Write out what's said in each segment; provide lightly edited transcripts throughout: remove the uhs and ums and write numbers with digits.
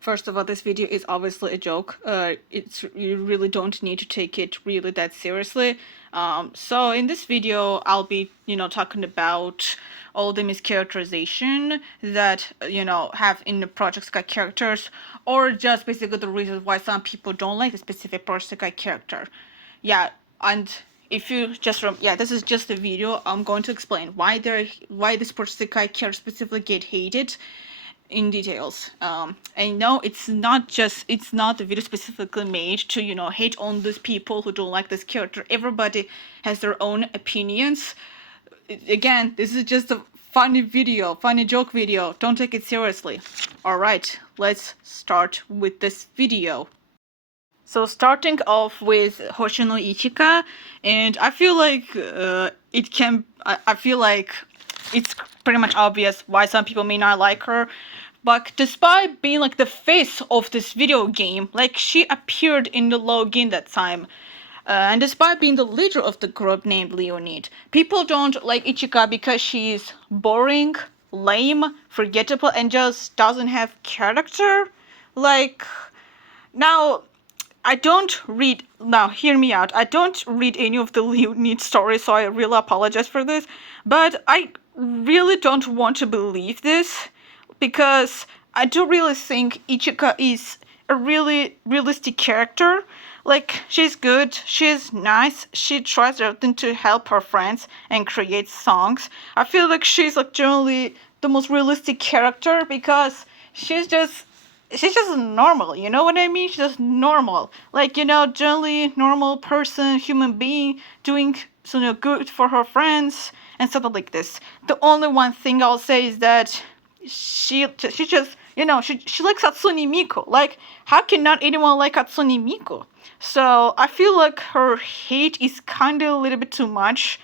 First of all, this video is obviously a joke. You really don't need to take it really that seriously. So in this video, I'll be, talking about all the mischaracterization that, have in the Project Sky characters, or just basically the reasons why some people don't like the specific Project Sky character. Yeah, and if you just this is just a video. I'm going to explain why this Project Sky character specifically get hated in details. And no, it's not the video specifically made to, hate on those people who don't like this character. Everybody has their own opinions. Again, this is just a funny joke video. Don't take it seriously. Alright, let's start with this video. So starting off with Hoshino Ichika, and I feel like I feel like it's pretty much obvious why some people may not like her. But despite being like the face of this video game, like she appeared in the login that time. And despite being the leader of the group named Leonid, people don't like Ichika because she's boring, lame, forgettable, and just doesn't have character. Like, now, hear me out. I don't read any of the Leonid stories, so I really apologize for this. But I really don't want to believe this, because I do really think Ichika is a really realistic character. Like, she's good, she's nice, she tries everything to help her friends and create songs. I feel like she's like generally the most realistic character because she's just normal, you know what I mean? She's just normal. Like, generally normal person, human being, doing good for her friends and something like this. The only one thing I'll say is that she just, she likes Hatsune Miku. Like, how can not anyone like Hatsune Miku? So I feel like her hate is kind of a little bit too much.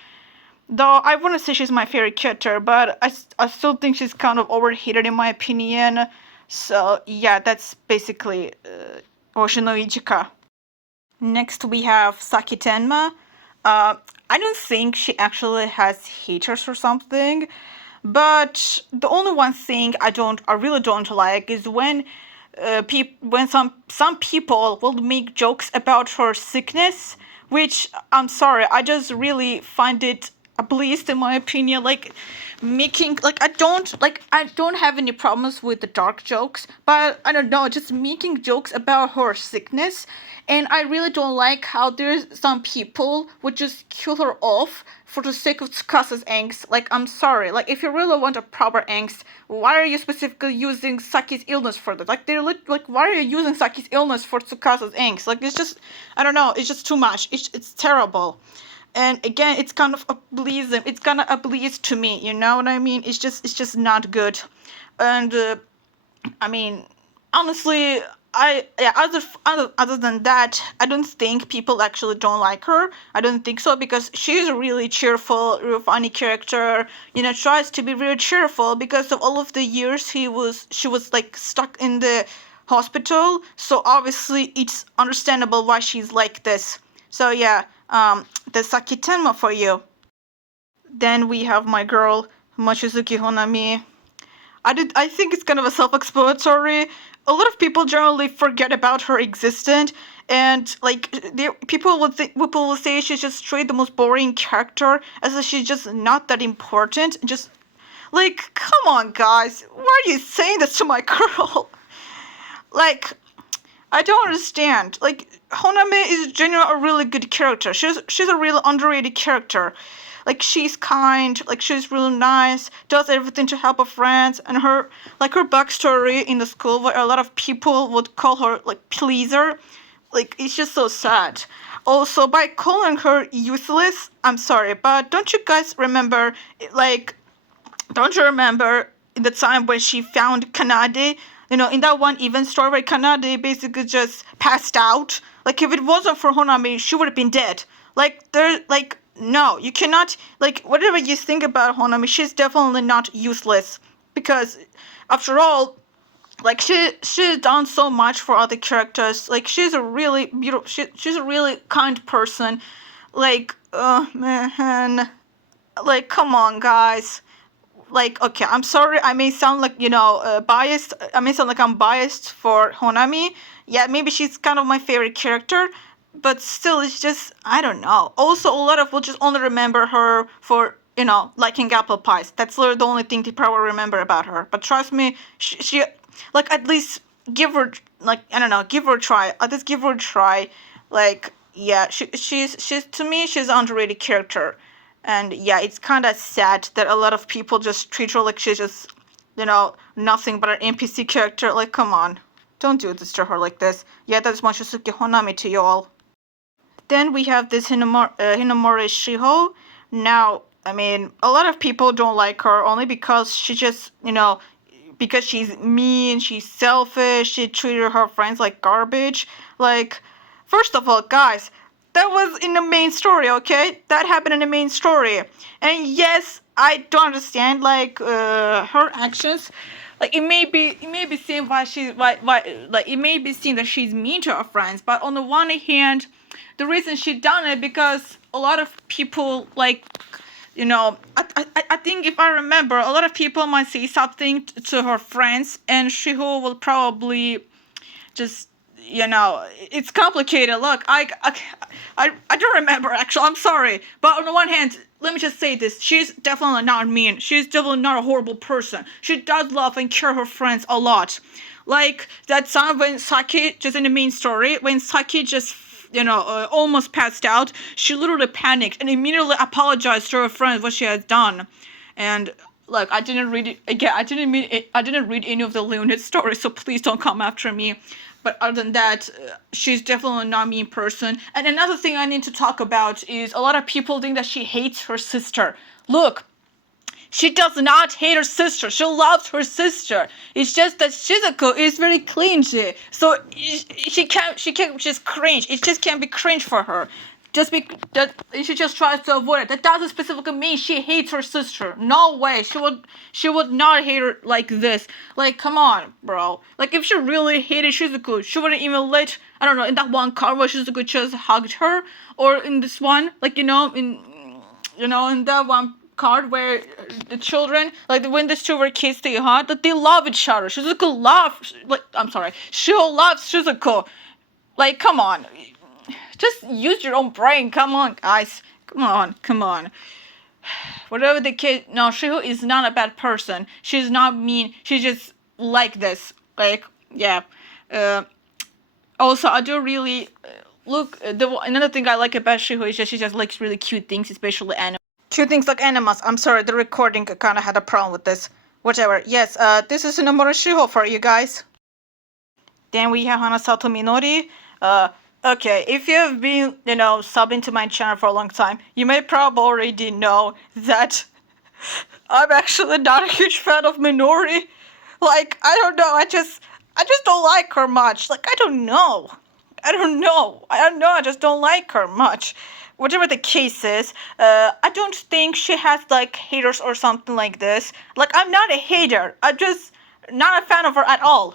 Though I wouldn't say she's my favorite character, but I still think she's kind of overhated in my opinion. So yeah, that's basically Hoshino Ichika. Next we have Saki Tenma. I don't think she actually has haters or something, but the only one thing I really don't like is when some people will make jokes about her sickness, which I'm sorry, I just really find it ableist in my opinion. Like, making, like, I don't have any problems with the dark jokes, but I don't know, just making jokes about her sickness. And I really don't like how there's some people would just kill her off for the sake of Tsukasa's angst. Like, I'm sorry, like, if you really want a proper angst, why are you specifically using Saki's illness for that? Like, why are you using Saki's illness for Tsukasa's angst? Like, it's just, I don't know, it's just too much. It's terrible. And again, it's kind of ableism. It's kind of ableist to me, you know what I mean? It's just not good. And I mean, honestly, other than that, I don't think people actually don't like her. I don't think so, because she's a really cheerful, real funny character. Tries to be really cheerful because of all of the years she was like stuck in the hospital. So obviously, it's understandable why she's like this. So yeah, the Saki Tenma for you. Then we have my girl Mochizuki Honami. I think it's kind of a self-explanatory. A lot of people generally forget about her existence, and like people will say she's just straight the most boring character, as if she's just not that important. Just like, come on, guys, why are you saying this to my girl? Like, I don't understand. Like, Honame is genuinely a really good character. She's a really underrated character. Like, she's kind, like, she's really nice, does everything to help her friends, and her backstory in the school where a lot of people would call her, like, pleaser, like, it's just so sad. Also, by calling her useless, I'm sorry, but don't you guys remember, don't you remember in the time when she found Kanade? In that one event story where Kanade basically just passed out. Like, if it wasn't for Honami, she would have been dead. No, you cannot, like, whatever you think about Honami, she's definitely not useless. Because, after all, like, she's done so much for other characters. Like, she's a really beautiful, she's a really kind person. Like, man, like, come on, guys. like, okay, I'm sorry, I may sound like, biased. I may sound like I'm biased for Honami. Yeah, maybe she's kind of my favorite character, but still, it's just, I don't know. Also, a lot of will just only remember her for, liking apple pies. That's literally the only thing they probably remember about her. But trust me, she like, at least give her, like, I don't know, give her a try. At least give her a try. Like, yeah, she's to me, she's an underrated character. And yeah, it's kind of sad that a lot of people just treat her like she's just, nothing but an NPC character. Like, come on. Don't do this to her like this. Yeah, that's Mochizuki Honami to you all. Then we have this Hinomori Shiho. Now, I mean, a lot of people don't like her only because she just, because she's mean, she's selfish, she treated her friends like garbage. Like, first of all, guys, that was in the main story, okay? That happened in the main story. And yes, I don't understand, like, her actions. Like, it may be seen like, it may be seen that she's mean to her friends, but on the one hand, the reason she done it because a lot of people, like, I think if I remember, a lot of people might say something to her friends, and Shiho will probably just, it's complicated. Look, I don't remember, actually. I'm sorry. But on the one hand, let me just say this. She's definitely not mean. She's definitely not a horrible person. She does love and care her friends a lot. Like, that time when Saki, just in the main story, when Saki just, almost passed out, she literally panicked and immediately apologized to her friends what she had done. And, like, I didn't read it, again, I didn't read any of the Leonid stories, so please don't come after me. But other than that, she's definitely not a mean person. And another thing I need to talk about is a lot of people think that she hates her sister. Look, she does not hate her sister. She loves her sister. It's just that Shizuku is very clingy. So she can't just cringe. It just can't be cringe for her. That she just tries to avoid it. That doesn't specifically mean she hates her sister. No way. She would not hate her like this. Like, come on, bro. Like, if she really hated Shizuku, she wouldn't even let, I don't know, in that one card where Shizuku just hugged her, or in this one, like, in that one card where the children, like, when these two were kids, they had that they love each other. Shizuku loves, like, I'm sorry, Shio loves Shizuku. Like, come on. Just use your own brain. Come on, guys. Come on. Whatever the case, no, Shiho is not a bad person. She's not mean. She's just like this. Like, yeah. Also, I do really look. Another thing I like about Shiho is that she just likes really cute things, especially anime. Cute things like animals. I'm sorry, the recording kind of had a problem with this. Whatever. Yes. This is Hinomori Shiho for you guys. Then we have Hanasato Minori. Okay, if you've been, subbing to my channel for a long time, you may probably already know that I'm actually not a huge fan of Minori. Like, I don't know, I just don't like her much. Like, I don't know, I just don't like her much. Whatever the case is, I don't think she has, like, haters or something like this. Like, I'm not a hater, I'm just not a fan of her at all.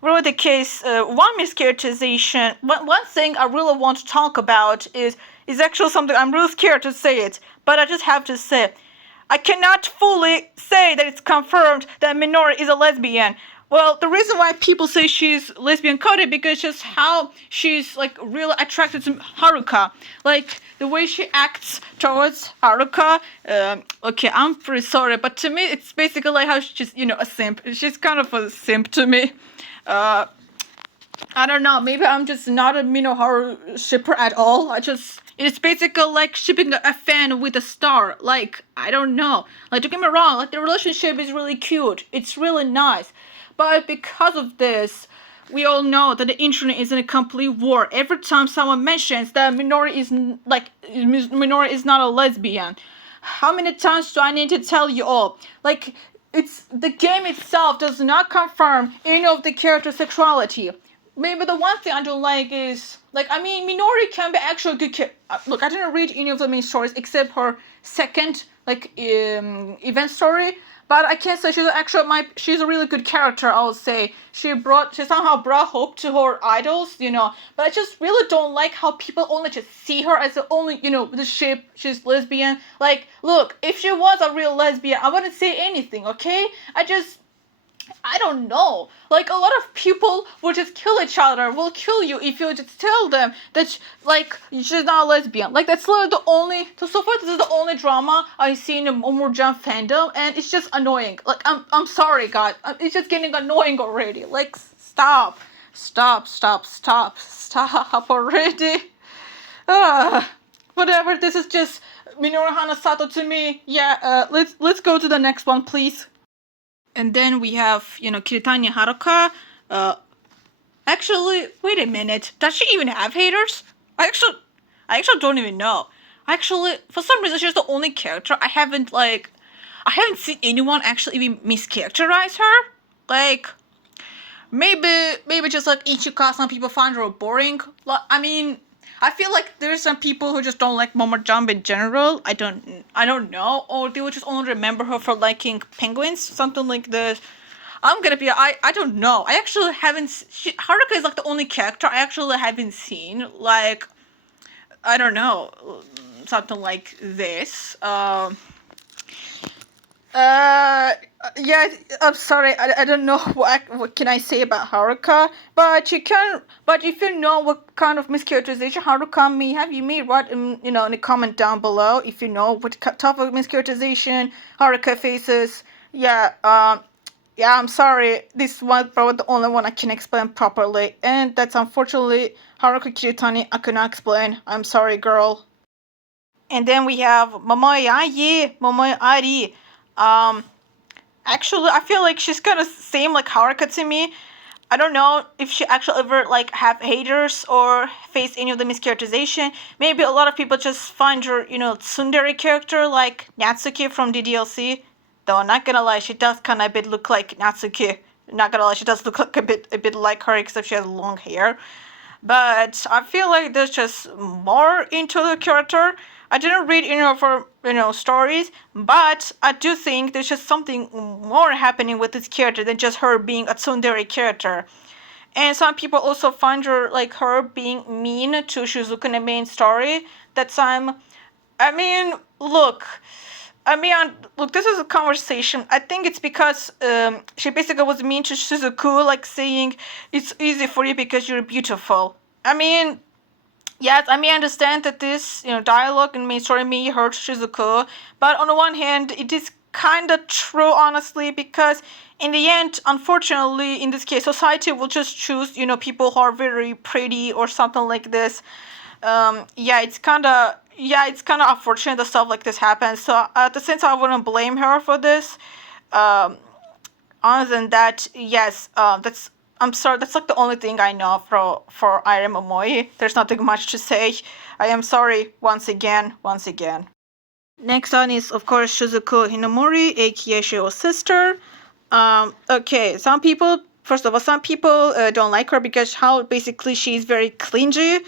Whatever the case, one mischaracterization, one thing I really want to talk about is actually something I'm really scared to say it, but I just have to say it. I cannot fully say that it's confirmed that Minori is a lesbian. Well, the reason why people say she's lesbian coded because just how she's, like, really attracted to Haruka. Like, the way she acts towards Haruka. Okay, I'm pretty sorry, but to me it's basically like how she's just, a simp. She's kind of a simp to me. I don't know, maybe I'm just not a Minoharu shipper at all. It's basically like shipping a fan with a star. Like, I don't know. Like, don't get me wrong, like, the relationship is really cute. It's really nice. But because of this, we all know that the internet is in a complete war. Every time someone mentions that Minori is not a lesbian, how many times do I need to tell you all? Like, the game itself does not confirm any of the character's sexuality. Maybe the one thing I don't like is, like, I mean, Minori can be actually a good character. Look, I didn't read any of the main stories except her second, like, event story. but I can't say she's a really good character, I would say. She somehow brought hope to her idols, but I just really don't like how people only just see her as the only, the ship, she's lesbian. Like, look, if she was a real lesbian, I wouldn't say anything, okay? I don't know. Like, a lot of people will just kill each other, will kill you if you just tell them that, she's not a lesbian. Like, that's literally so far this is the only drama I've seen in Momorjan fandom, and it's just annoying. Like, I'm sorry, God. It's just getting annoying already. Like, stop already. Whatever, this is just Minoru Hanasato to me. Yeah, let's go to the next one, please. And then we have, Kiritani Haruka. Actually, wait a minute. Does she even have haters? I actually don't even know. Actually, for some reason, she's the only character I haven't seen anyone actually even mischaracterize her. Like, maybe just like Ichika, some people find her boring. I mean, I feel like there's some people who just don't like Momorjan in general. I don't know, or they would just only remember her for liking penguins, something like this. I don't know. I actually haven't. Haruka is like the only character I actually haven't seen. Like, I don't know, something like this. Yeah, I'm sorry. I don't know what can I say about Haruka, but if you know what kind of mischaracterization Haruka may have, you may write in the comment down below if you know what type of mischaracterization Haruka faces. Yeah, I'm sorry. This was probably the only one I can explain properly, and that's unfortunately Haruka Kiritani I cannot explain. I'm sorry, girl. And then we have Momoi Airi. Actually, I feel like she's kind of same like Haruka to me. I don't know if she actually ever have haters or face any of the mischaracterization. Maybe a lot of people just find her, tsundere character like Natsuki from the DLC. Though not gonna lie, she does kind of a bit look like Natsuki. Not gonna lie, she does look like a bit like her, except she has long hair. But I feel like there's just more into the character. I didn't read any of her, stories, but I do think there's just something more happening with this character than just her being a tsundere character. And some people also find her being mean to Shizuku in the main story. Look, this is a conversation. I think it's because she basically was mean to Shizuku, saying it's easy for you because you're beautiful. Yes, I may understand that this, dialogue and main story may hurt Shizuku, but on the one hand, it is kind of true, honestly, because in the end, unfortunately, in this case, society will just choose, people who are very pretty or something like this. It's kind of unfortunate that stuff like this happens. So at the same time, I wouldn't blame her for this. Other than that, yes, I'm sorry, that's the only thing I know for Iron Momoi. There's nothing much to say. I am sorry once again. Next on is, of course, Shizuku Hinomori, aka Shiho's sister. Okay, some people don't like her because how basically she's very clingy.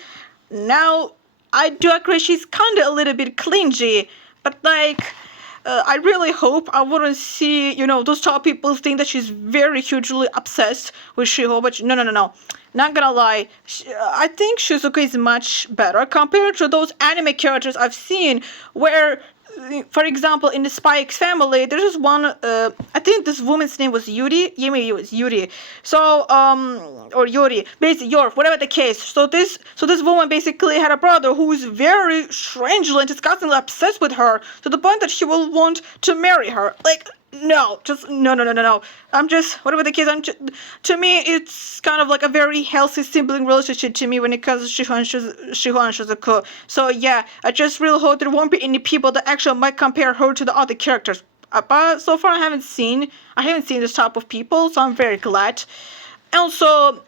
Now, I do agree she's kind of a little bit clingy, but I really hope I wouldn't see, those top people think that she's very hugely obsessed with Shiho, but no. Not gonna lie, I think Shizuku is much better compared to those anime characters I've seen where, for example, in the Spy X family, there's one, I think this woman's name was Yuri. Yeah, maybe it was Yuri. So, or Yuri, basically, Yorf, whatever the case. So this woman basically had a brother who is very strangely and disgustingly obsessed with her to the point that he will want to marry her. No. I'm just, whatever the case, to me, it's kind of like a very healthy sibling relationship to me when it comes to Shiho and Shizuku. So yeah, I just really hope there won't be any people that actually might compare her to the other characters. But so far I haven't seen this type of people, so I'm very glad. Also,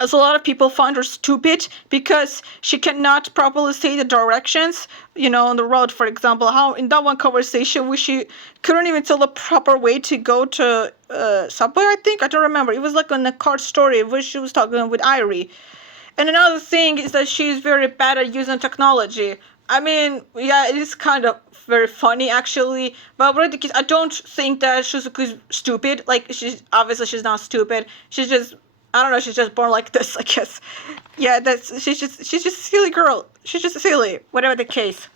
as a lot of people find her stupid because she cannot properly say the directions, on the road, for example. How in that one conversation where she couldn't even tell the proper way to go to subway, I think. I don't remember. It was on a card story where she was talking with Airi. And another thing is that she's very bad at using technology. I mean, yeah, it is kind of very funny actually. But whatever the case, I don't think that Shizuku is stupid. Like she's not stupid. She's just, I don't know. She's just born like this, I guess. Yeah, she's just a silly girl. She's just silly. Whatever the case.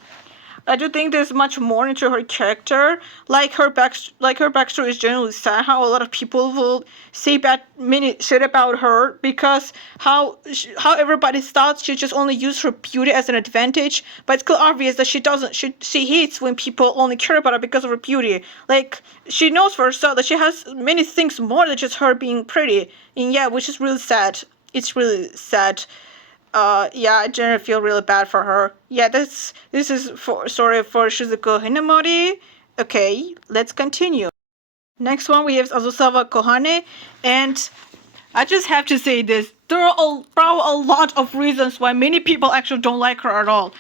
I do think there's much more into her character. Like her backstory is generally sad. How a lot of people will say bad mini shit about her because how everybody thought she just only used her beauty as an advantage. But it's clear obvious that she doesn't. She hates when people only care about her because of her beauty. Like she knows for herself that she has many things more than just her being pretty. And yeah, which is really sad. It's really sad. Yeah, I generally feel really bad for her. Yeah, this is for Shizuku Hinomori. Okay, let's continue. Next one we have Azusawa Kohane, and I just have to say this. There are probably a lot of reasons why many people actually don't like her at all.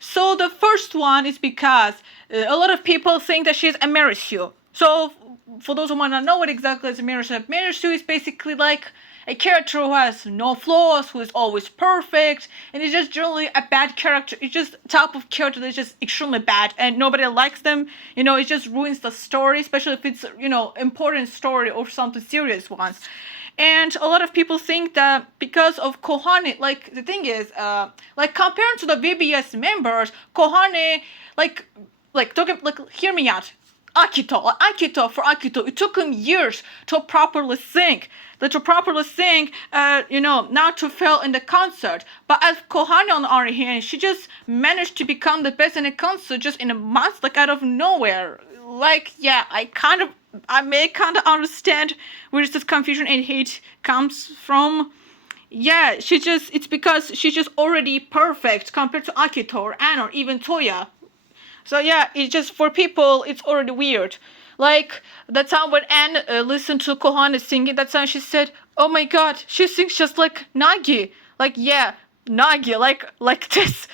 So the first one is because a lot of people think that she's a Marisu. So for those who might not know what exactly is a Marisu, Marisu is basically like a character who has no flaws, who is always perfect, and is just generally a bad character. It's just type of character that's just extremely bad, and nobody likes them. You know, it just ruins the story, especially if it's, you know, important story or something serious ones. And a lot of people think that because of Kohane, like the thing is, like compared to the VBS members, Kohane, hear me out. Akito, it took him years to properly think. Not to fail in the concert. But as Kohane, on the other hand, she just managed to become the best in the concert just in a month, like out of nowhere. Like, yeah, I may kind of understand where this confusion and hate comes from. Yeah, it's because she's just already perfect compared to Akito or Anne or even Toya. So yeah, it's just for people, it's already weird. Like the time when Anne listened to Kohane singing, that time she said, "Oh my God, she sings just like Nagi." Like yeah, Nagi, like this.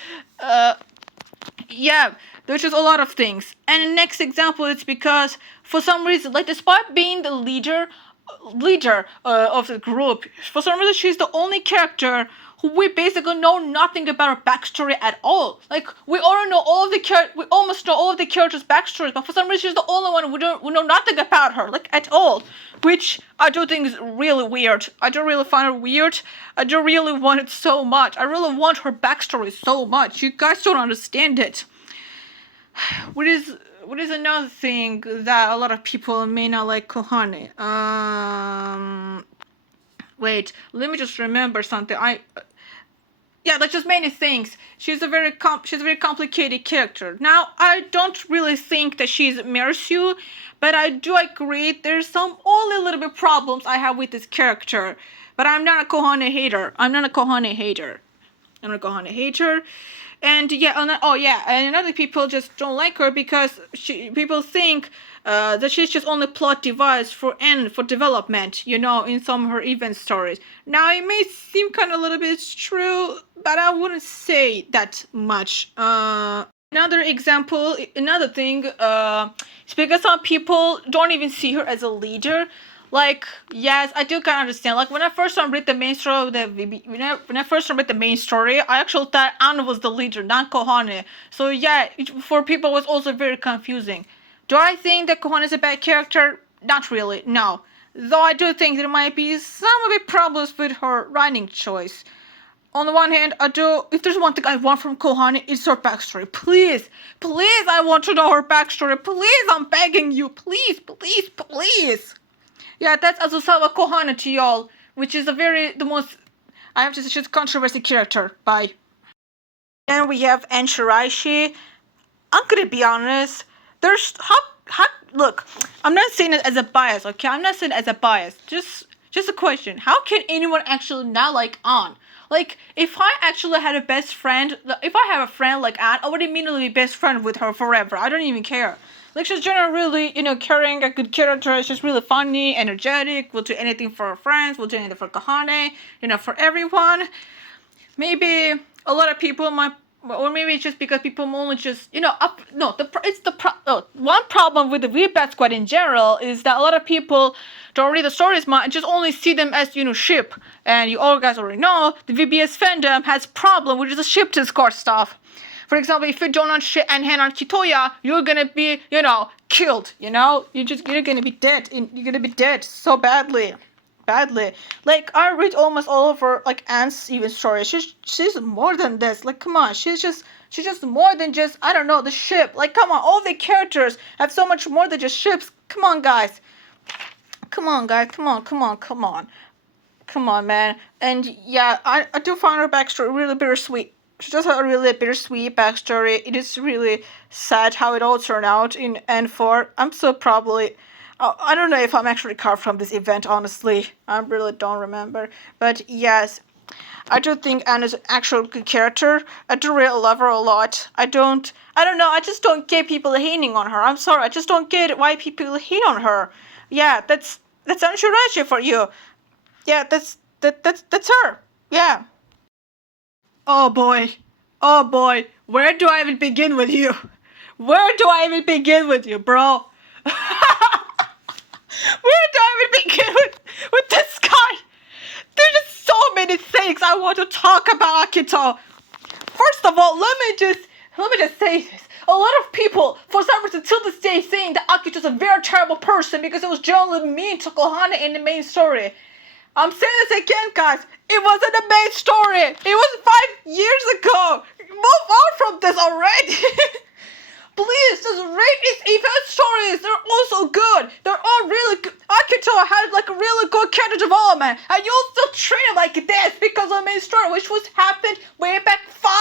Yeah, there's just a lot of things. And the next example, it's because for some reason, like despite being the leader of the group, for some reason she's the only character who we basically know nothing about her backstory at all. Like we almost know all of the characters' backstories, but for some reason she's the only one we know nothing about her, like at all, which I do think is really weird. I do really find her weird. I do really want it so much. I really want her backstory so much. You guys don't understand it. What is another thing that a lot of people may not like Kohane? Wait, let me just remember something. Yeah, like just many things. She's a very complicated character. Now, I don't really think that she's Marisu, but I do agree there's some only little bit problems I have with this character. But I'm not a Kohane hater. And yeah, and other people just don't like her because people think that she's just only plot device for development, you know, in some of her event stories. Now, it may seem kind of a little bit true, but I wouldn't say that much. Another thing, is because some people don't even see her as a leader. Like, yes, I do kind of understand. Like, when I first read the main story of the main story, I actually thought Anna was the leader, not Kohane. So yeah, for people it was also very confusing. Do I think that Kohane is a bad character? Not really, no. Though I do think there might be some of the problems with her writing choice. On the one hand, if there's one thing I want from Kohane, it's her backstory. Please, I want to know her backstory. Please, I'm begging you. Please. Yeah, that's Azusawa Kohane to y'all, which is I have to say, she's a controversial character. Bye. Then we have Shiraishi. I'm gonna be honest. Look, I'm not saying it as a bias, okay? I'm not saying it as a bias. Just a question. How can anyone actually not like An? Like, if I actually had a best friend, if I have a friend like An, I would immediately be best friend with her forever. I don't even care. Like, she's generally really, you know, carrying a good character. She's really funny, energetic, will do anything for her friends, will do anything for Kohane, you know, for everyone. Maybe a lot of people might, or maybe it's just because people only just, you know, one problem with the Weebbat Squad in general is that a lot of people don't read the stories much and just only see them as, you know, ship. And you all guys already know, the VBS fandom has problem with the ship Discord stuff. For example, if you do not ship Aoyagi Toya, you're gonna be, killed, you're gonna be dead, you're gonna be dead so badly. Like, I read almost all of her, like, Anne's even story. She's more than this. Like, come on, she's just more than just, I don't know, the ship. Like, come on, all the characters have so much more than just ships. Come on, guys. Come on, man. And yeah, I do find her backstory really bittersweet. She does have a really bittersweet backstory. It is really sad how it all turned out in N4. I'm so probably... I don't know if I'm actually carved from this event, honestly. I really don't remember. But yes, I do think Anna's an actual good character. I do really love her a lot. I don't know, I just don't get people hating on her. I'm sorry, I just don't get why people hate on her. Yeah, that's Shiraishi for you. Yeah, that's her. Yeah. Oh boy, where do I even begin with you? Bro? Where do I even begin with this guy? There's just so many things I want to talk about Akito. First of all, let me just say this. A lot of people, for some reason, till this day, saying that Akito's a very terrible person because it was generally mean to Kohane in the main story. I'm saying this again, guys. It wasn't the main story. It was 5 years ago. Move on from this already. Please, just read its event stories. They're also good. They're all really good. Akito had like a really good character development, and you'll still treat him like this because of the main story, which was happened way back 5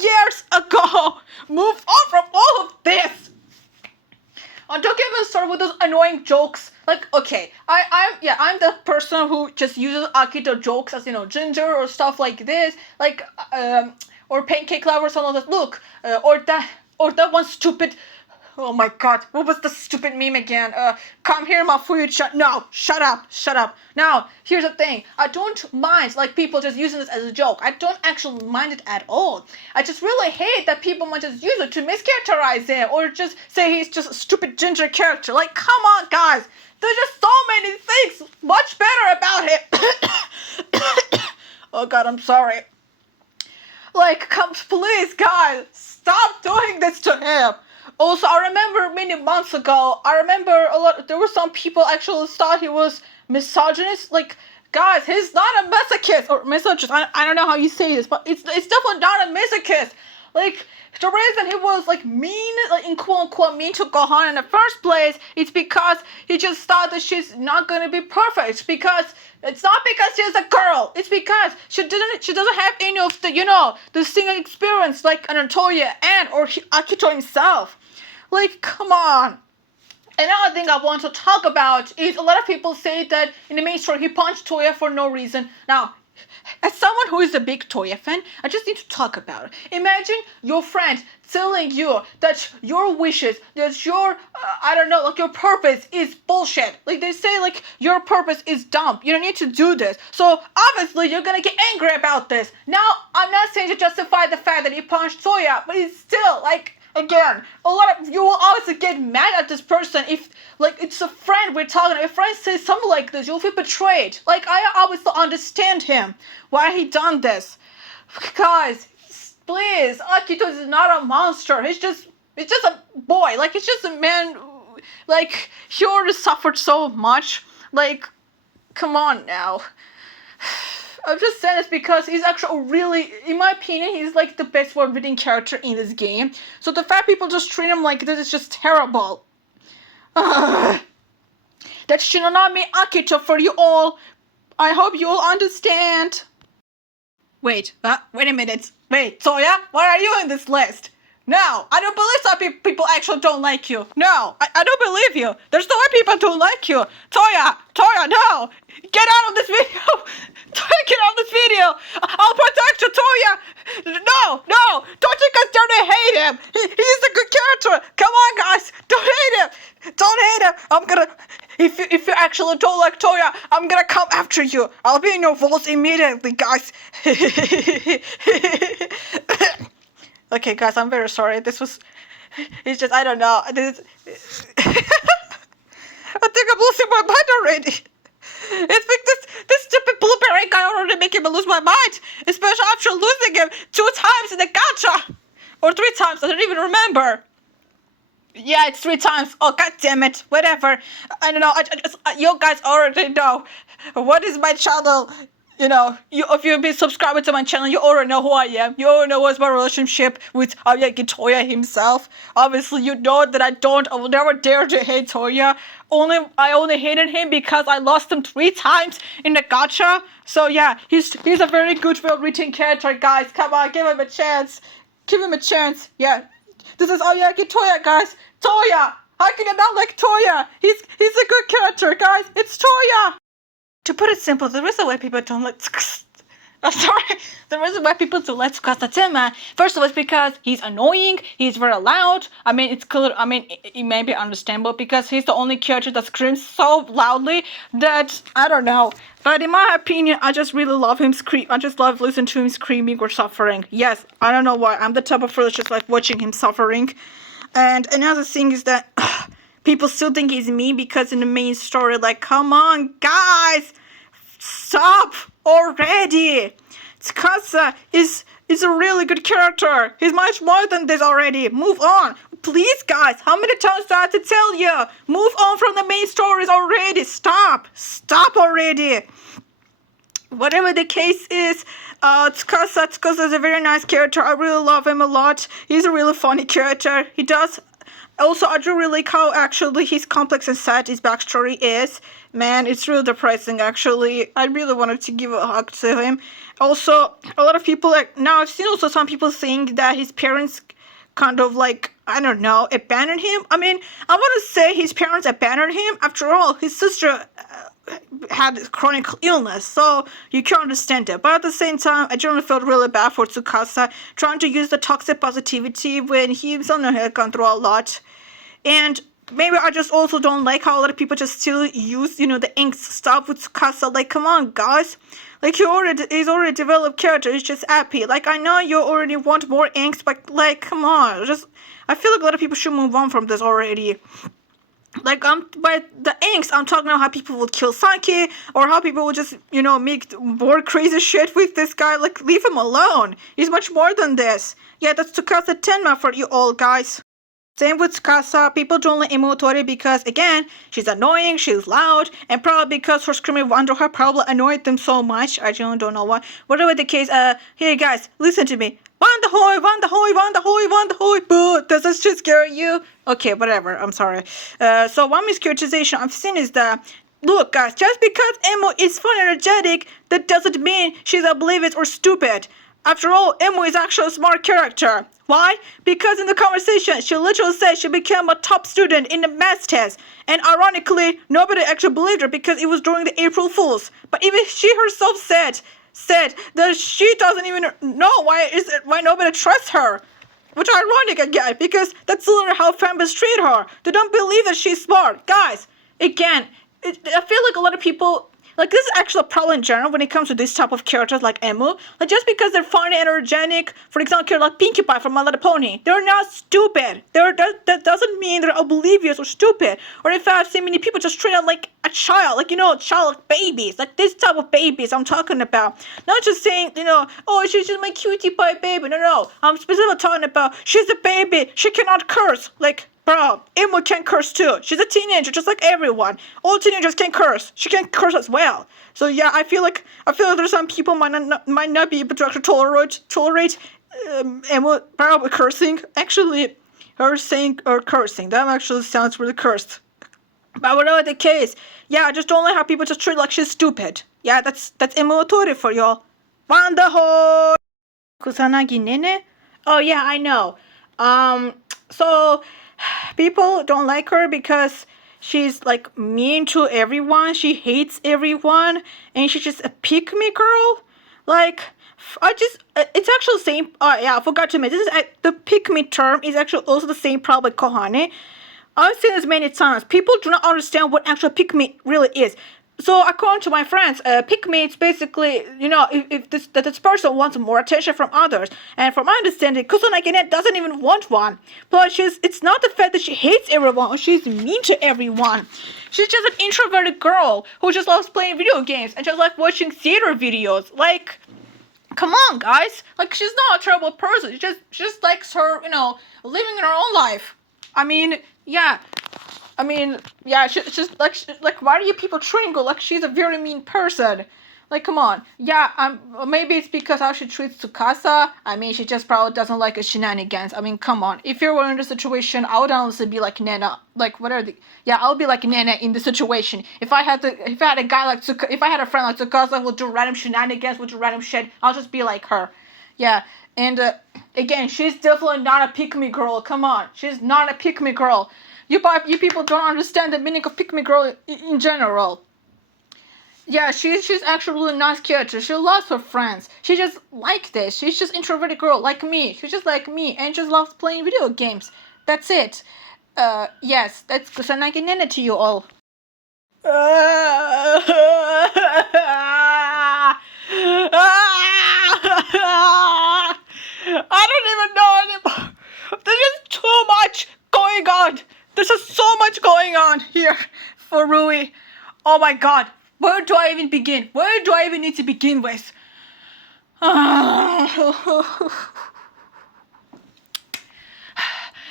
years ago. Move on from all of this. Don't get me started with those annoying jokes. Like, okay, I'm the person who just uses Akito jokes as, ginger or stuff like this, like, or pancake love or something like that. Look, or that one stupid, oh my god, what was the stupid meme again? Come here, Mafuyu, shut up. Now, here's the thing, I don't mind, like, people just using this as a joke. I don't actually mind it at all. I just really hate that people might just use it to mischaracterize him, or just say he's just a stupid ginger character. Like, come on, guys, there's just so many things much better about him. Oh god, I'm sorry. Like, please, guys, stop doing this to him. Also, I remember many months ago, there were some people actually thought he was misogynist. Like, guys, he's not a masochist, or misogynist, I don't know how you say this, but it's definitely not a masochist. Like, the reason he was, like, mean, like, in quote-unquote mean to Kohane in the first place, it's because he just thought that she's not gonna be perfect, because it's not because she's a girl, it's because she doesn't have any of the, the singing experience like Toya and or Akito himself. Like, come on. Another thing I want to talk about is a lot of people say that in the main story he punched Toya for no reason. Now, as someone who is a big Toya fan, I just need to talk about it. Imagine your friend telling you that your wishes, that your, your purpose is bullshit. Like, they say, like, your purpose is dumb. You don't need to do this. So, obviously, you're gonna get angry about this. Now, I'm not saying to justify the fact that he punched Toya, but it's still, like, again, a lot of you will obviously get mad at this person if, like, it's a friend we're talking to. If a friend says something like this, you'll feel betrayed. Like, I obviously understand him, why he done this. Guys, please, Akito is not a monster. He's just a boy. Like, he's just a man, like, he already suffered so much. Like, come on now. I'm just saying this because he's actually really, in my opinion, he's like the best world-building character in this game. So the fact people just treat him like this is just terrible. That's Shinonome Akito for you all. I hope you all understand. Wait a minute. Wait, Toya, why are you in this list? No, I don't believe some people actually don't like you. No, I don't believe you. There's no way people don't like you. Toya, no. Get out of this video. Toya, get out of this video. I'll protect you, Toya. No, don't you guys dare to hate him. He's a good character. Come on, guys. Don't hate him. I'm gonna, if you actually don't like Toya, I'm gonna come after you. I'll be in your vaults immediately, guys. Okay, guys, I'm very sorry. It's just, I don't know. I think I'm losing my mind already. It's like this stupid blueberry guy already making me lose my mind. Especially after losing him 2 times in the gacha. Or 3 times, I don't even remember. Yeah, it's 3 times. Oh, god damn it. Whatever. I don't know. I just, you guys already know. What is my channel? You know, if you've been subscribing to my channel, you already know who I am. You already know what's my relationship with Aoyagi Toya himself. Obviously, you know that I will never dare to hate Toya. I only hated him because I lost him 3 times in the gacha. So yeah, he's a very good, well-written character, guys. Come on, give him a chance. Give him a chance. Yeah. This is Aoyagi Toya, guys. Toya! How can you not like Toya? He's a good character, guys. It's Toya! To put it simple, the reason why people don't like... The reason why people don't like Tsukasa Tenma, first of all, is because he's annoying, he's very loud. I mean, it's clear, it may be understandable because he's the only character that screams so loudly that, I don't know. But in my opinion, I just really love him scream. I just love listening to him screaming or suffering. Yes, I don't know why. I'm the type of person just like watching him suffering. And another thing is that people still think he's mean because in the main story, like, come on, guys! Stop already! Tsukasa is a really good character. He's much more than this already. Move on. Please, guys, how many times do I have to tell you? Move on from the main stories already. Stop. Stop already. Whatever the case is, Tsukasa is a very nice character. I really love him a lot. He's a really funny character. He does... Also, I do really like how actually his complex and sad his backstory is. Man, it's really depressing actually. I really wanted to give a hug to him. Also, a lot of people, like, now I've seen also some people saying that his parents kind of like, I don't know, abandoned him. I mean, I want to say his parents abandoned him. After all, his sister had chronic illness, so you can understand it. But at the same time, I generally felt really bad for Tsukasa trying to use the toxic positivity when he himself had gone through a lot. And maybe I just also don't like how a lot of people just still use, the angst stuff with Tsukasa. Like, come on, guys. Like, he's already developed character. He's just happy. Like, I know you already want more angst, but, like, come on. I feel like a lot of people should move on from this already. Like, by the angst, I'm talking about how people would kill Saki, or how people would just, make more crazy shit with this guy. Like, leave him alone. He's much more than this. Yeah, that's Tsukasa Tenma for you all, guys. Same with Tsukasa. People don't like Otori because, again, she's annoying, she's loud, and probably because her screaming under her probably annoyed them so much. I don't know why. Whatever the case, hey guys, listen to me. Wanda hoy, Wanda hoy, Wanda hoy, Wanda hoy, boo. Does this shit scare you? Okay, whatever, I'm sorry. So one mischaracterization I've seen is that, look guys, just because Emu is fun and energetic, that doesn't mean she's oblivious or stupid. After all, Emu is actually a smart character. Why? Because in the conversation, she literally said she became a top student in the math test. And ironically, nobody actually believed her because it was during the April Fools. But even she herself said that she doesn't even know why nobody trusts her. Which is ironic again, because that's literally how fanboys treat her. They don't believe that she's smart. Guys, again, I feel like a lot of people... Like, this is actually a problem in general when it comes to this type of characters like Emu. Like, just because they're funny and energetic, for example, like Pinkie Pie from My Little Pony, they're not stupid. That doesn't mean they're oblivious or stupid. Or in fact, I've seen many people just treat them like a child. Like, child like babies. Like, this type of babies I'm talking about. Not just saying, oh, she's just my cutie pie baby. No. I'm specifically talking about, she's a baby. She cannot curse. Like... Bro, Emu can curse too. She's a teenager, just like everyone. All teenagers can curse. She can curse as well. So yeah, I feel like there's some people might not be able to actually tolerate Emu probably cursing. Actually, her saying or cursing, that actually sounds really cursed. But whatever the case, yeah, I just don't like how people just treat like she's stupid. Yeah, that's Emu Otori for y'all. Wanda ho! Kusanagi Nene? Oh yeah, I know. So people don't like her because she's like mean to everyone. She hates everyone, and she's just a pick-me girl. Like, it's actually the same. Yeah, I forgot to mention this. The pick-me term is actually also the same problem with Kohane. I've seen this many times. People do not understand what actual pick-me really is. So according to my friends, pick-me is basically, if this person wants more attention from others. And from my understanding, Kusanagi Nene doesn't even want one. Plus, it's not the fact that she hates everyone or she's mean to everyone. She's just an introverted girl who just loves playing video games and just like watching theater videos. Like, Come on, guys. Like, she's not a terrible person. She just likes her, living in her own life. I mean, yeah. She's just like, why do you people treating her like she's a very mean person? Like, come on. Yeah, maybe it's because how she treats Tsukasa. I mean, she just probably doesn't like her shenanigans. I mean, come on. If you were in the situation, I would honestly be like Nena. Like, what are the... Yeah, I'll be like Nena in the situation. If I had a guy like if I had a friend like Tsukasa who would do random shenanigans, would do random shit, I'll just be like her. Yeah, and again, she's definitely not a pick-me girl. Come on. She's not a pick-me girl. You people don't understand the meaning of pick-me girl in general. Yeah, she's actually really nice character. She loves her friends. She just like this. She's just introverted girl like me. She's just like me and just loves playing video games. That's it. Yes, that's Kusanagi Nene to you all. I don't even know anymore. There's just too much going on. There's just so much going on here for Rui. Oh my god. Where do I even begin? Where do I even need to begin with?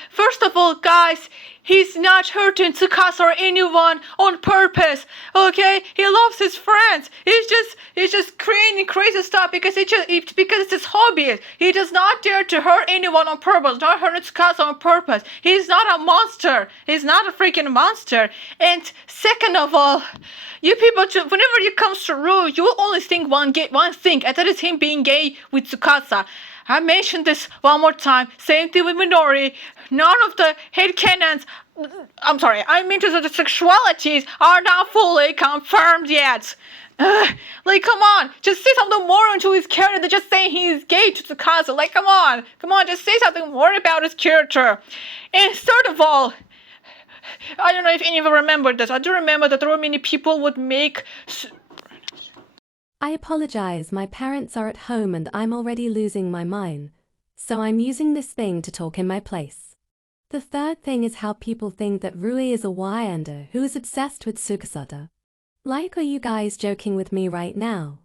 First of all, guys, he's not hurting Tsukasa or anyone on purpose. Okay, he loves his friends. He's just creating crazy stuff because it's his hobby. He does not dare to hurt anyone on purpose. Not hurt Tsukasa on purpose. He's not a monster. He's not a freaking monster. And second of all, you people, whenever it comes to Rui, you will only think one thing, and that is him being gay with Tsukasa. I mentioned this one more time. Same thing with Minori. None of the headcanons, I mean the sexualities are not fully confirmed yet. Like, come on, just say something more into his character than just saying he's gay to Tsukasa. Like, come on, just say something more about his character. And third of all, I don't know if any of you remember this. I do remember that there were many people would make... I apologize, my parents are at home and I'm already losing my mind, so I'm using this thing to talk in my place. The third thing is how people think that Rui is a Wyander who is obsessed with Tsukasa. Like, are you guys joking with me right now?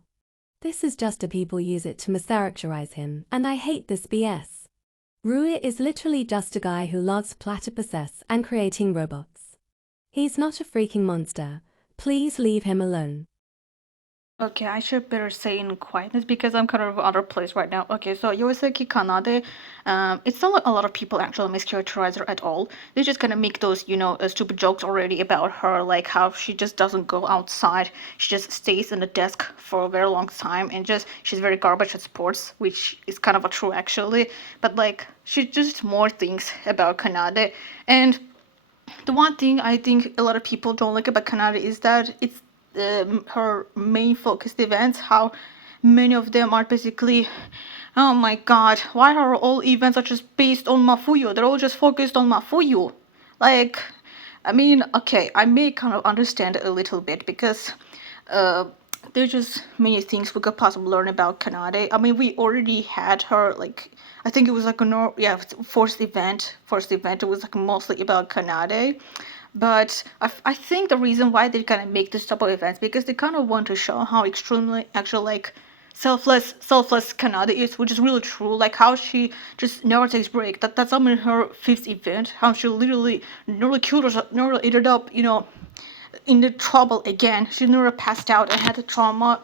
This is just a people use it to mischaracterize him, and I hate this BS. Rui is literally just a guy who loves platypuses and creating robots. He's not a freaking monster. Please leave him alone. Okay, I should better say in quietness because I'm kind of out of place right now. Okay, so Yoisaki Kanade, it's not like a lot of people actually mischaracterize her at all. They're just gonna make those, stupid jokes already about her, like how she just doesn't go outside. She just stays in the desk for a very long time and she's very garbage at sports, which is kind of a true actually. But like, she just more things about Kanade. And the one thing I think a lot of people don't like about Kanade is that it's her main focused events, how many of them are basically, oh my god, why are all events are just based on Mafuyu? They're all just focused on Mafuyu. Like, I mean, okay, I may kind of understand it a little bit because there's just many things we could possibly learn about Kanade. I mean, we already had her, like, I think it was like first event. It was like mostly about Kanade. But I think the reason why they kind of make this type of events because they kind of want to show how extremely actually like selfless Kanade is, which is really true. Like how she just never takes break. That's I mean her fifth event. How she literally nearly killed herself, nearly ended up, in the trouble again. She never passed out and had a trauma,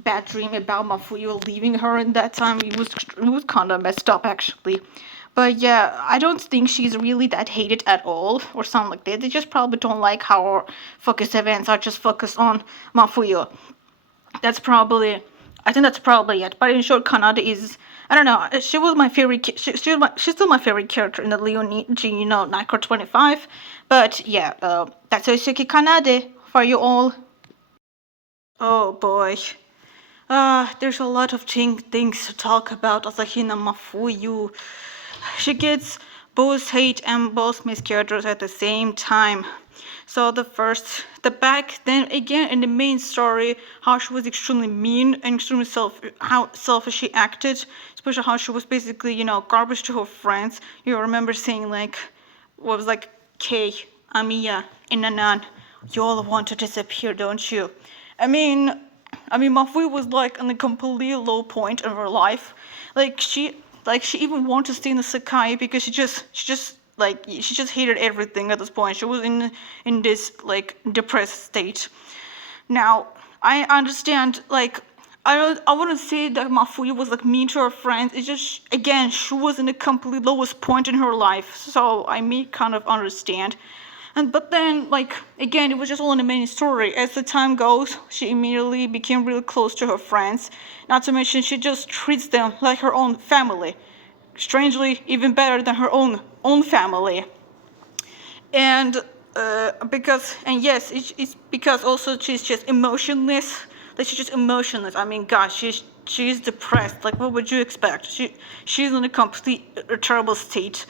bad dream about Mafuyu leaving her, and that time it was kind of messed up actually. But yeah, I don't think she's really that hated at all or something like that. They just probably don't like how our focus events are just focused on Mafuyu. I think that's probably it. But in short, Kanade is, I don't know, she was my favorite, she's still my favorite character in the Leoniji, Nightcore 25. But yeah, that's Yoisaki Kanade for you all. Oh boy. There's a lot of things to talk about Asahina Mafuyu. She gets both hate and both mischaracters at the same time. So then again in the main story, how she was extremely mean and extremely how selfish she acted, especially how she was basically, garbage to her friends. You remember saying like, what was like, Kei, Amiya, and Nanan, you all want to disappear, don't you? I mean, I mean, Mafuyu was like on a completely low point in her life. Like she even wanted to stay in the Sekai because she just hated everything at this point. She was in this like depressed state. Now I understand, like I wouldn't say that Mafuyu was like mean to her friends. It's just, again, she was in the complete lowest point in her life, so I may kind of understand. But then, like, again, it was just all in the main story. As the time goes, she immediately became really close to her friends. Not to mention, she just treats them like her own family. Strangely, even better than her own family. And it's because also she's just emotionless. Like, she's just emotionless. I mean, gosh, she's depressed. Like, what would you expect? She's in a complete terrible state.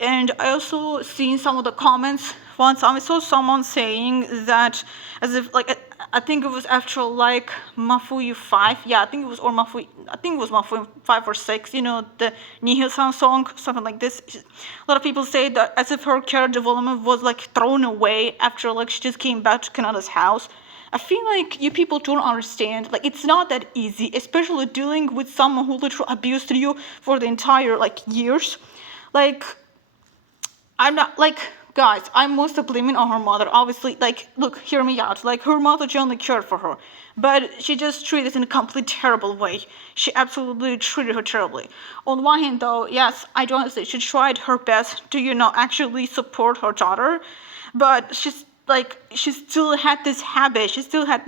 And I also seen some of the comments. Once I saw someone saying that, as if like I think it was after like Mafuyu 5. Yeah, I think it was Mafuyu 5 or 6. You know, the Nihil-san song, something like this. A lot of people say that as if her character development was like thrown away after like she just came back to Kanada's house. I feel like you people don't understand. Like, it's not that easy, especially dealing with someone who literally abused you for the entire like years. Like, I'm not like, guys, I'm mostly blaming on her mother. Obviously, like, look, hear me out. Like, her mother generally cared for her, but she just treated us in a completely terrible way. She absolutely treated her terribly. On one hand, though, yes, I do understand. She tried her best to, actually support her daughter, but she still had this habit. She still had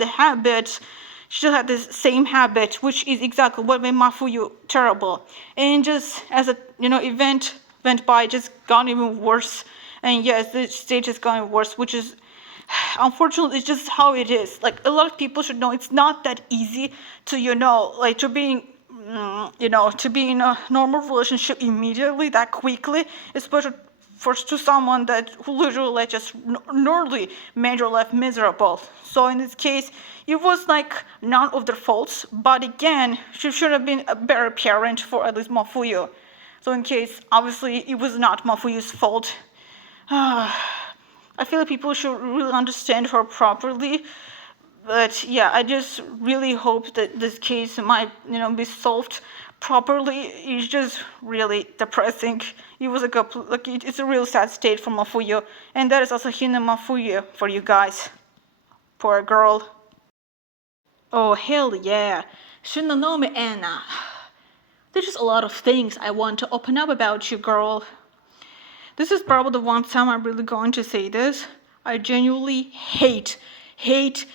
this same habit, which is exactly what made Mafuyu terrible. And just as a event went by, it just got even worse. And yes, the stage has gotten worse, which is unfortunately, it's just how it is. Like, a lot of people should know it's not that easy to to be in a normal relationship immediately, that quickly, especially to someone who literally just nearly made your life miserable. So in this case, it was like none of their faults, but again, she should have been a better parent for at least Mafuyu. So in case, obviously, it was not Mafuyu's fault. I feel like people should really understand her properly. But yeah, I just really hope that this case might, be solved properly. It's just really depressing. It was it's a real sad state for Mafuyu, and that is Asahina Mafuyu for you guys. Poor girl. Oh hell yeah, Shinonome Ena. There's just a lot of things I want to open up about you, girl. This is probably the one time I'm really going to say this. I genuinely hate the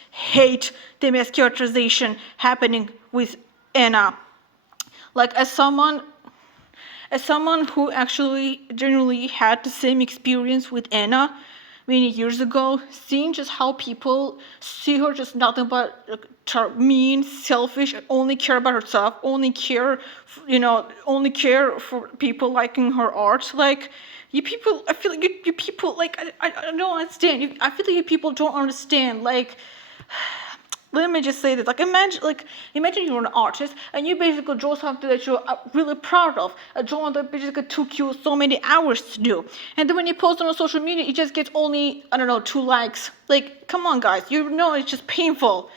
mischaracterization happening with Ena. Like, as someone who actually genuinely had the same experience with Ena many years ago, seeing just how people see her just nothing but mean, selfish, only care about herself, only care for people liking her art. Like, you people, I feel like you people, like, I don't understand. I feel like you people don't understand. Like, let me just say this. Like, imagine you're an artist and you basically draw something that you're really proud of, a drawing that basically took you so many hours to do, and then when you post it on social media, it just gets only 2 likes. Like, come on, guys, it's just painful.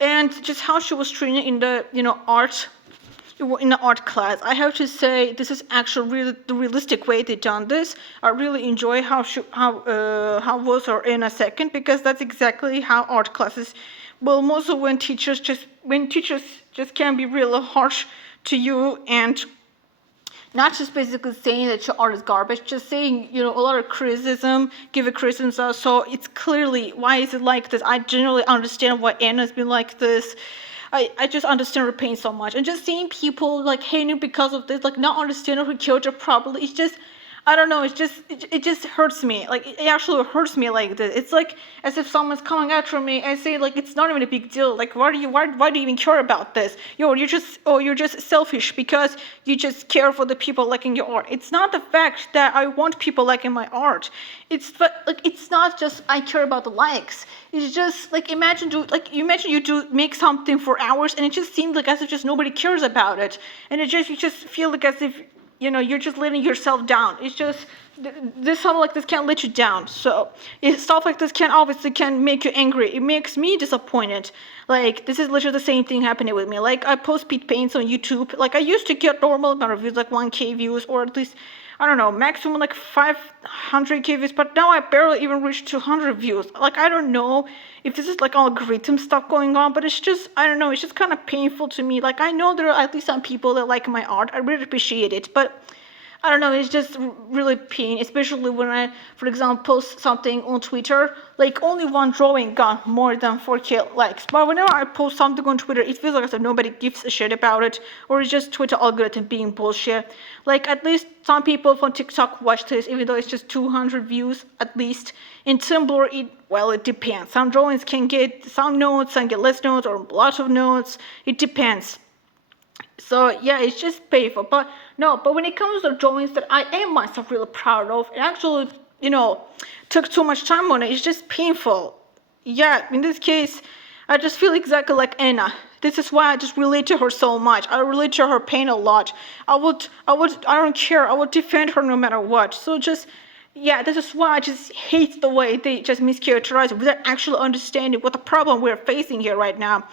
And just how she was treated in the in the art class, I have to say this is actually really the realistic way they done this. I really enjoy how was her in a second, because that's exactly how art classes. Well, mostly when teachers just can be really harsh to you, and not just basically saying that your art is garbage, just saying, a lot of criticism, give a criticism. So it's clearly, why is it like this? I generally understand why Anna's been like this. I just understand her pain so much. And just seeing people like hating because of this, like not understanding her character properly, it's just, I don't know, it just hurts me. Like, it actually hurts me like this. It's like as if someone's coming after me and saying, like, it's not even a big deal. Like, why do you even care about this? You're just selfish because you just care for the people liking your art. It's not the fact that I want people liking my art. It's not just I care about the likes. It's just like, imagine you do make something for hours and it just seems like as if just nobody cares about it. And you just feel like as if you're just letting yourself down. It's just this stuff like this can't let you down. So stuff like this can make you angry. It makes me disappointed. Like this is literally the same thing happening with me. Like I post speed paints on YouTube. Like I used to get normal amount of views, like 1K views, or at least I don't know, maximum like 500K views, but now I barely even reached 200 views. Like I don't know if this is like algorithm stuff going on, but it's just, I don't know, it's just kind of painful to me. Like I know there are at least some people that like my art. I really appreciate it, but I don't know, it's just really pain, especially when I, for example, post something on Twitter, like only one drawing got more than 4K likes. But whenever I post something on Twitter, it feels like nobody gives a shit about it, or it's just Twitter algorithm being bullshit. Like at least some people from TikTok watch this, even though it's just 200 views at least. In Tumblr, it depends. Some drawings can get some notes, some get less notes, or lots of notes. It depends. So yeah, it's just painful. But when it comes to drawings that I am myself really proud of, it actually, took too much time on it. It's just painful. Yeah, in this case, I just feel exactly like Ena. This is why I just relate to her so much. I relate to her pain a lot. I don't care. I would defend her no matter what. So just, yeah, this is why I just hate the way they just mischaracterize it without actually understanding what the problem we're facing here right now.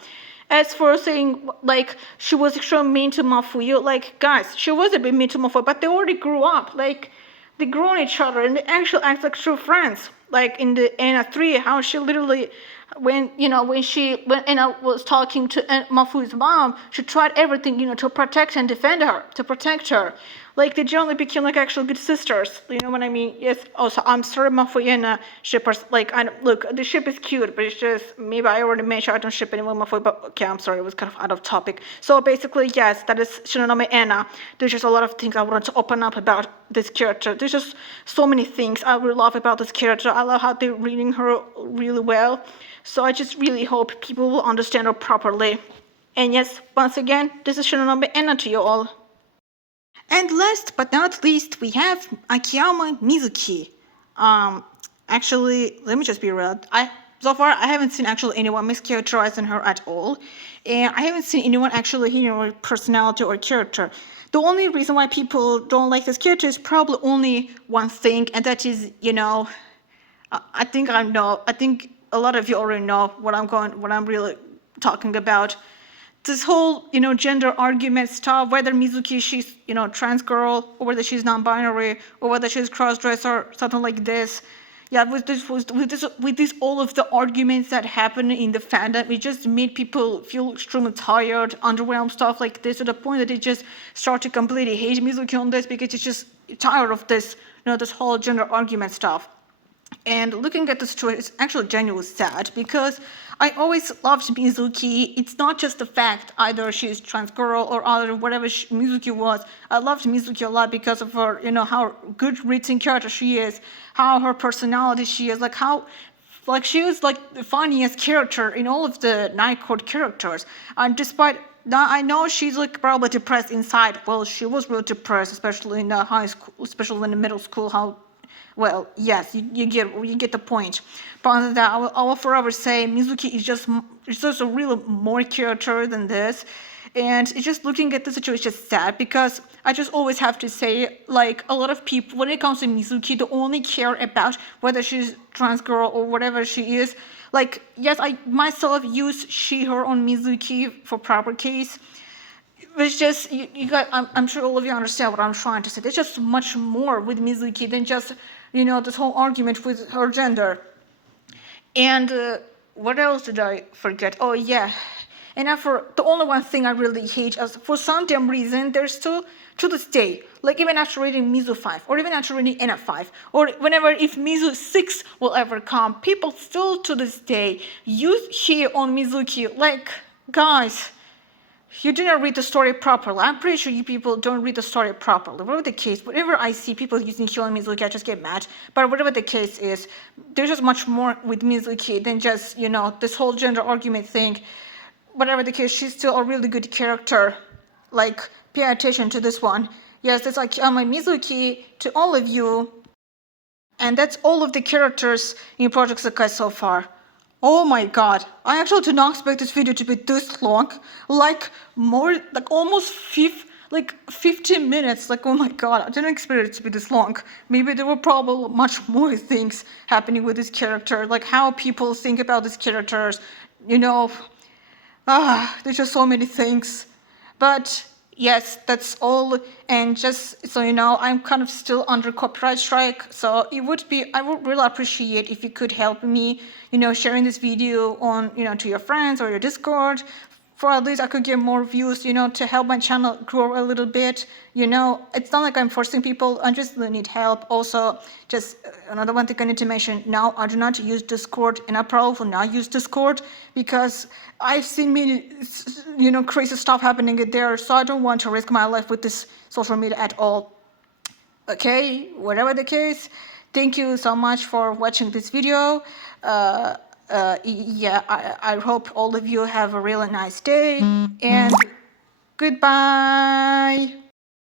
As for saying, like, she was extremely mean to Mafuyu, like, guys, she was a bit mean to Mafuyu, but they already grew up. Like, they grew on each other, and they actually act like true friends. Like, in the Ena 3, how she literally, when Ena was talking to Mafuyu's mom, she tried everything, to protect and defend her, to protect her. Like, they generally became, like, actual good sisters. You know what I mean? Yes, also, I'm sorry, Mafuyu and shippers. Like, look, the ship is cute, but it's just, maybe I already mentioned I don't ship anyone with Mafuyu, but okay, I'm sorry, it was kind of out of topic. So, basically, yes, that is Shinonome Ena. There's just a lot of things I wanted to open up about this character. There's just so many things I really love about this character. I love how they're reading her really well. So, I just really hope people will understand her properly. And yes, once again, this is Shinonome Ena to you all. And last but not least, we have Akiyama Mizuki. Actually, let me just be real. So far, I haven't seen actually anyone mischaracterizing her at all. And I haven't seen anyone actually hitting her personality or character. The only reason why people don't like this character is probably only one thing, and that is, I think a lot of you already know what I'm really talking about. This whole, gender argument stuff, whether Mizuki, she's, trans girl, or whether she's non-binary, or whether she's cross-dresser, something like this. Yeah, with this, all of the arguments that happen in the fandom, it just made people feel extremely tired, underwhelmed, stuff like this, to the point that they just start to completely hate Mizuki on this because it's just tired of this, this whole gender argument stuff. And looking at the story, it's actually genuinely sad because I always loved Mizuki. It's not just the fact either she's trans girl or either whatever Mizuki was. I loved Mizuki a lot because of her, how good written character she is, how her personality she is, she was like the funniest character in all of the Night Court characters. And despite now, I know she's like probably depressed inside. Well, she was really depressed, especially in the high school, especially in the middle school. Well, yes, you get the point. But other than that, I will forever say Mizuki is just a real more character than this. And it's just looking at the situation is just sad because I just always have to say, like, a lot of people, when it comes to Mizuki, they only care about whether she's trans girl or whatever she is. Like, yes, I myself use she, her on Mizuki for proper case. It's just, I'm sure all of you understand what I'm trying to say. There's just much more with Mizuki than just, this whole argument with her gender. And what else did I forget? Oh, yeah. And the only one thing I really hate is, for some damn reason, there's still, to this day, like even after reading Mizu 5, or even after reading Ena 5, or if Mizu 6 will ever come, people still to this day use he on Mizuki. Like, guys, you didn't read the story properly. I'm pretty sure you people don't read the story properly. Whatever the case, whenever I see people using Hyo and Mizuki, I just get mad. But whatever the case is, there's just much more with Mizuki than just, this whole gender argument thing. Whatever the case, she's still a really good character. Like, pay attention to this one. Yes, that's like Mizuki to all of you. And that's all of the characters in Project Sekai so far. Oh my god, I actually did not expect this video to be this long. Like almost like 15 minutes. Like, oh my god, I didn't expect it to be this long. Maybe there were probably much more things happening with this character, like how people think about these characters, you know. There's just so many things. But yes, that's all. And just so you know, I'm kind of still under copyright strike. So I would really appreciate if you could help me, sharing this video on, to your friends or your Discord. For at least I could get more views, to help my channel grow a little bit. It's not like I'm forcing people. I just really need help. Also, just another one thing I need to mention. Now, I do not use Discord, and I probably will not use Discord because I've seen many, crazy stuff happening there. So I don't want to risk my life with this social media at all. Okay, whatever the case, thank you so much for watching this video. I hope all of you have a really nice day, and goodbye.